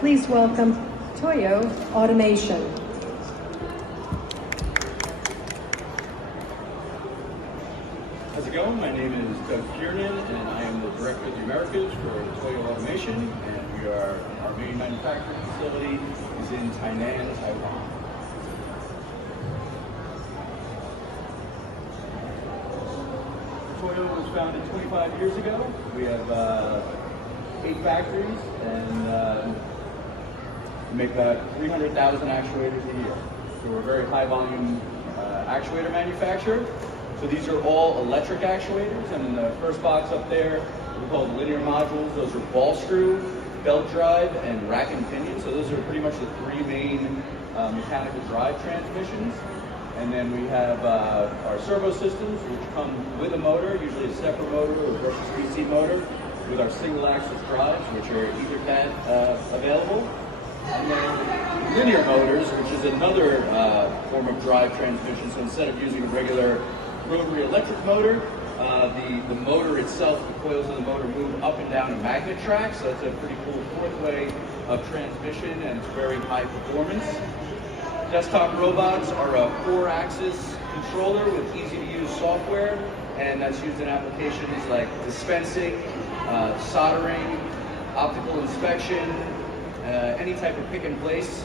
Please welcome TOYO Automation. How's it going? My name is Doug Kiernan, and I am the Director of the Americas for TOYO Automation, and our main manufacturing facility is in Tainan, Taiwan. TOYO was founded 25 years ago. We have 8 factories, and we make about 300,000 actuators a year. So we're a very high volume actuator manufacturer. So these are all electric actuators, and in the first box up there, we call linear modules. Those are ball screw, belt drive, and rack and pinion. So those are pretty much the 3 main mechanical drive transmissions. And then we have our servo systems, which come with a motor, usually a separate motor or a brushless DC motor, with our single axis drives, which are Ethercat available. And then linear motors, which is another form of drive transmission. So instead of using a regular rotary electric motor, the motor itself, the coils of the motor move up and down a magnet track. So it's a pretty cool 4th way of transmission, and it's very high performance. Desktop robots are a 4-axis controller with easy-to-use software, and that's used in applications like dispensing, soldering, optical inspection, any type of pick and place.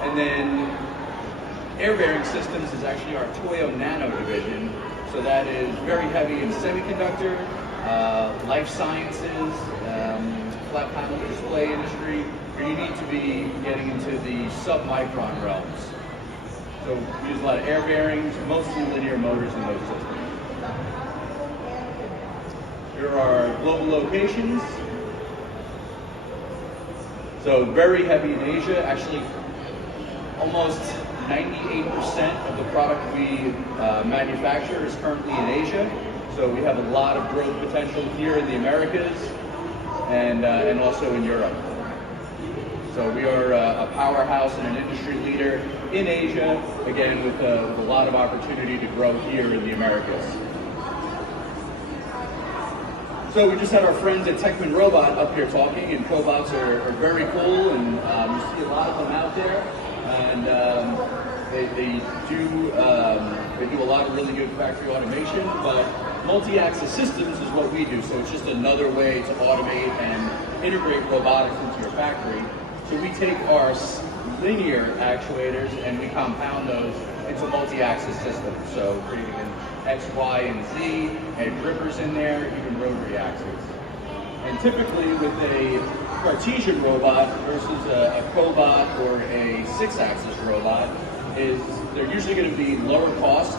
And then air bearing systems is actually our TOYO Nano division. So that is very heavy in semiconductor, life sciences, flat panel display industry, where you need to be getting into the sub-micron realms. So we use a lot of air bearings, mostly linear motors in those systems. Here are our global locations. So very heavy in Asia. Actually, almost 98% of the product we manufacture is currently in Asia. So we have a lot of growth potential here in the Americas and also in Europe. So we are a powerhouse and an industry leader in Asia, again with a lot of opportunity to grow here in the Americas. So we just had our friends at Techman Robot up here talking, and cobots are very cool, and you see a lot of them out there, and they do a lot of really good factory automation, but multi-axis systems is what we do, so it's just another way to automate and integrate robotics into your factory. So we take our linear actuators and we compound those into multi-axis systems, so creating an X, Y, and Z, and grippers in there, even rotary axes. And typically with a Cartesian robot versus a cobot or a 6-axis robot, they're usually going to be lower cost.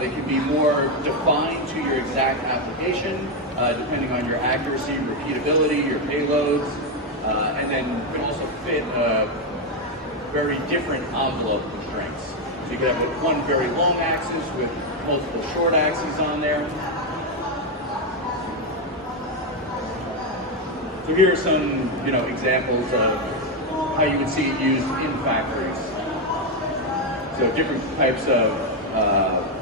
They can be more defined to your exact application, depending on your accuracy, repeatability, your payloads, and then can also fit very different envelope constraints. So you could have one very long axis with multiple short axes on there. So here are some, examples of how you would see it used in factories. So different types of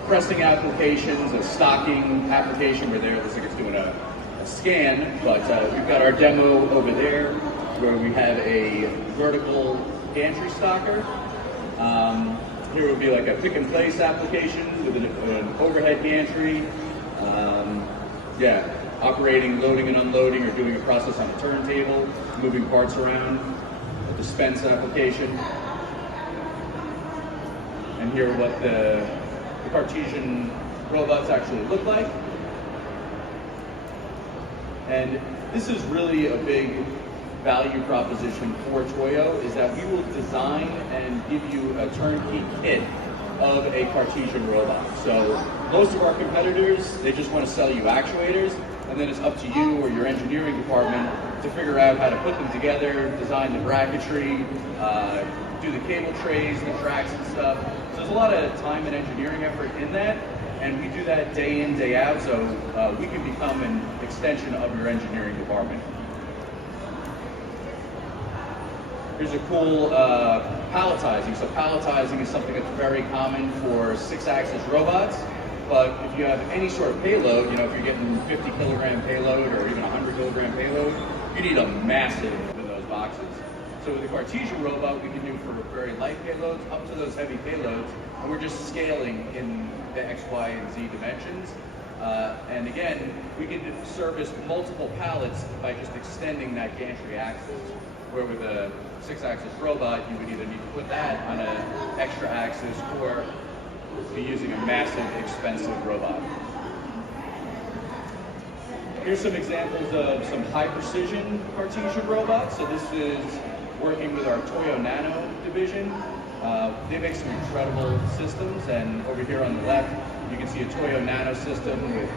pressing applications, a stocking application where it looks like it's doing a scan, but we've got our demo over there where we have a vertical gantry stocker. Here would be like a pick and place application with an overhead gantry. Operating, loading and unloading, or doing a process on a turntable, moving parts around. A dispense application. And here are what the Cartesian robots actually look like. And this is really a big value proposition for TOYO, is that we will design and give you a turnkey kit of a Cartesian robot. So most of our competitors, they just want to sell you actuators, and then it's up to you or your engineering department to figure out how to put them together, design the bracketry, do the cable trays, the tracks and stuff. So there's a lot of time and engineering effort in that, and we do that day in, day out, so we can become an extension of your engineering department. Here's a cool palletizing. So palletizing is something that's very common for 6-axis robots. But if you have any sort of payload, if you're getting 50 kilogram payload or even 100 kilogram payload, you need a massive in those boxes. boxes. So with the Cartesian robot, we can do for very light payloads up to those heavy payloads, and we're just scaling in the X, Y, and Z dimensions. And again, we can service multiple pallets by just extending that gantry axis, where with a 6-axis robot, you would either need to put that on an extra axis or be using a massive, expensive robot. Here's some examples of some high-precision Cartesian robots. So this is working with our TOYO Nano division. They make some incredible systems, and over here on the left, you can see a TOYO Nano system with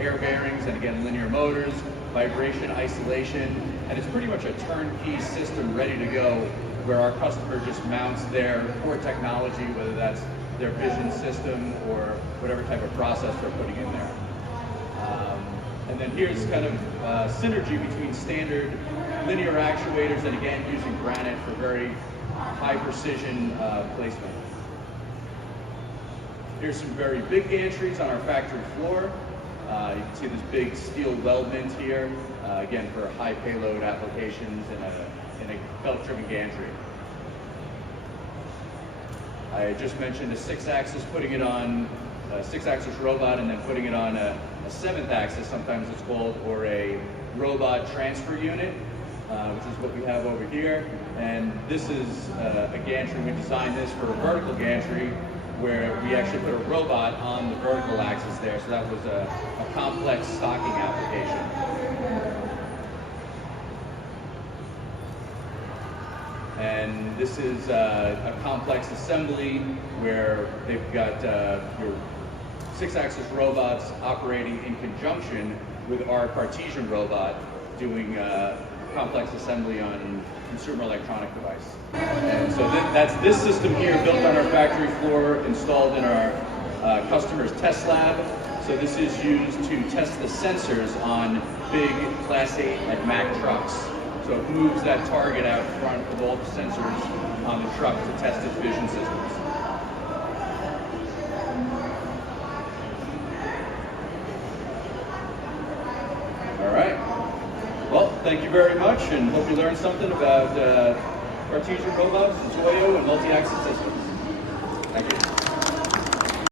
air bearings and again linear motors, vibration isolation, and it's pretty much a turnkey system ready to go where our customer just mounts their core technology, whether that's their vision system or whatever type of process they're putting in there. And then here's kind of synergy between standard linear actuators and again using granite for very high precision placement. Here's some very big gantries on our factory floor. You can see this big steel weldment here, again for high payload applications in a belt-driven gantry. I just mentioned a 6-axis, putting it on a 6-axis robot and then putting it on a 7th axis, sometimes it's called, or a robot transfer unit, which is what we have over here. And this is a gantry. We designed this for a vertical gantry where we actually put a robot on the vertical axis there. So that was a complex stocking application. And this is a complex assembly where they've got your 6-axis robots operating in conjunction with our Cartesian robot doing complex assembly on consumer electronic device. And so that's this system here built on our factory floor, installed in our customer's test lab. So this is used to test the sensors on big Class 8 like Mack trucks. So it moves that target out front of all the sensors on the truck to test its vision systems. All right. Well, thank you very much, and hope you learned something about Cartesian robots and TOYO and multi-axis systems. Thank you.